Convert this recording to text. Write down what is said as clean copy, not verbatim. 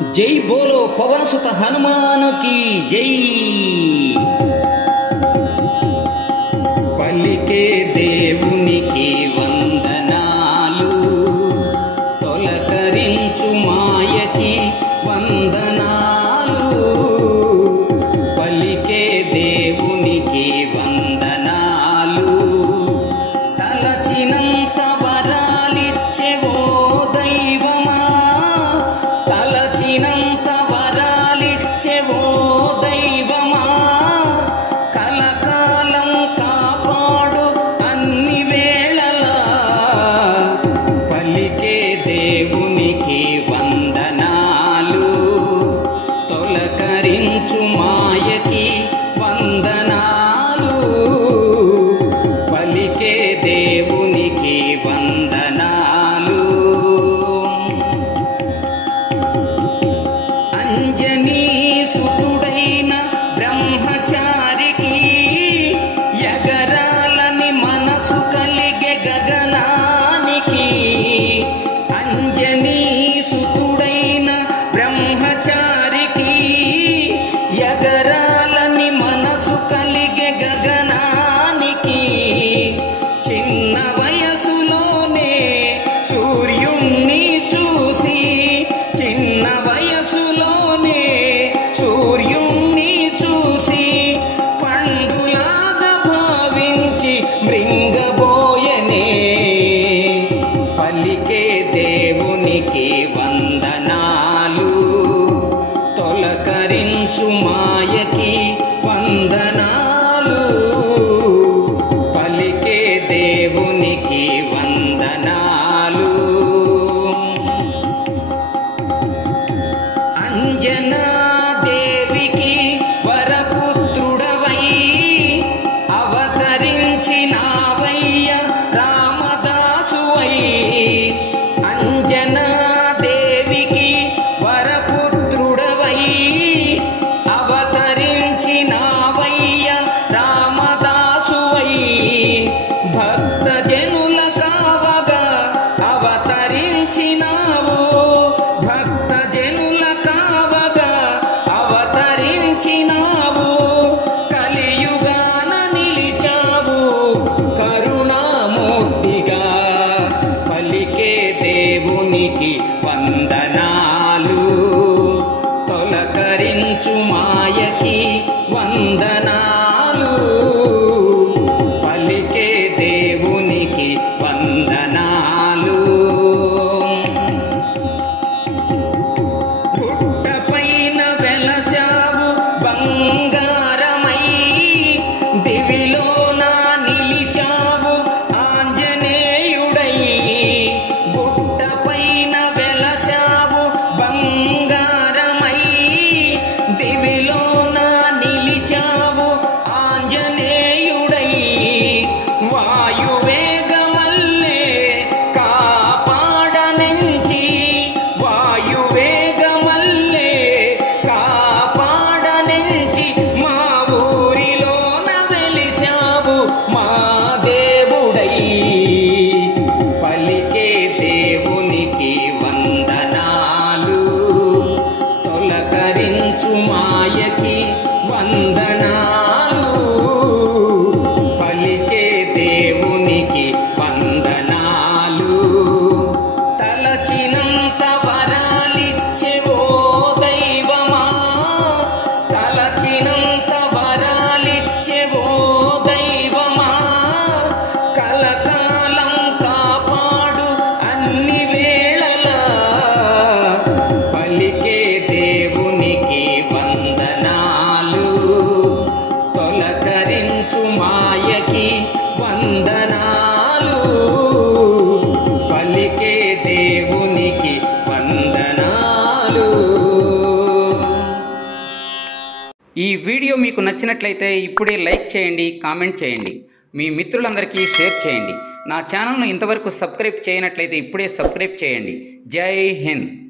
जय बोलो पवन सुत हनुमान की जय। पलिके దేవునికి వందనాలు, తొలకరించు మాయకి వందనాలు। పలికే దేవునికి వందనాలు, తలచినంత వరాలిచ్చెవో దైవమా, తలచినంత వరాలిచ్చెవో దైవమా, కలకాలం కాపాడు అన్ని వేళలా। పలికే దేవునికి వందనాలు, తొలకరించు మాయకి వందనాలు। పలికే దేవునికి వందనాలు। అంజనీ సుతుడైన బ్రహ్మచారికి ఎగరాలని మనసు కలిగే గగనానికి। అంజనీ సుతుడైన బ్రహ్మచారికి ఎగరాలని మనసు కలిగే గగనానికి। చిన్న వయసులోనే సూర్యుణ్ణి చూసి, చిన్న వయసులోనే సూర్యుణ్ణి చూసి, పండులాగా భావించి మృంగబోయనే। పలికే దేవునికి వందనాలు, తొలకరించు మాయకి వందనాలు। పలికే దేవునికి వందనాలు। అంజనా దేవికి వరపుత్రుడవై అవతరించినావయ్య రామదాసువై। అంజనా దేవికి వరపుత్రుడవై అవతరించినావయ్య రామదాసువై। భక్త జనుల కావగా అవతరించినావు, భక్త జనుల కావగా అవతరించినావు। కలియుగాన నిలిచావు కరుణామూర్తిగా। పలికే దేవునికి వందనాలు, తొలకరించు మాయకి వందనాలు। పలికే దేవునికి వందనాలు। గుట్టపైన వెలసావు బంగారమై, దివిలోన నిలిచావు ఆంజనేయుడై। గుట్టపైన వెలసావు బంగారమై, దివిలోన నిలిచావు ఆంజనేయుడై। వాయువేగమల్లే కాపాడనెంచి, వాయువేగమల్లే కాపాడనెంచి, మా ఊరిలోన వెలిసావు మా దేవుడై। పలికే దేవునికి వందనాలు, తొలకరించు మాయకి వందనాలు। పలికే దేవునికి వందనాలు, తలచినంత వరాలిచ్చెవో దైవమా, తలచినంత వరాలిచ్చెవో దైవమా, కలకాలం కాపాడు అన్ని వేళలా। పలికే దేవునికి వందనాలు, తొలకరించు మాయకి వందనాలు। పలికే దేవునికి వందనాలు। ఈ వీడియో మీకు నచ్చినట్లయితే ఇప్పుడే లైక్ చేయండి, కామెంట్ చేయండి, మీ మిత్రులందరికీ షేర్ చేయండి। నా ఛానల్ను ఇంతవరకు సబ్స్క్రైబ్ చేయనట్లయితే ఇప్పుడే సబ్స్క్రైబ్ చేయండి। జై హింద్।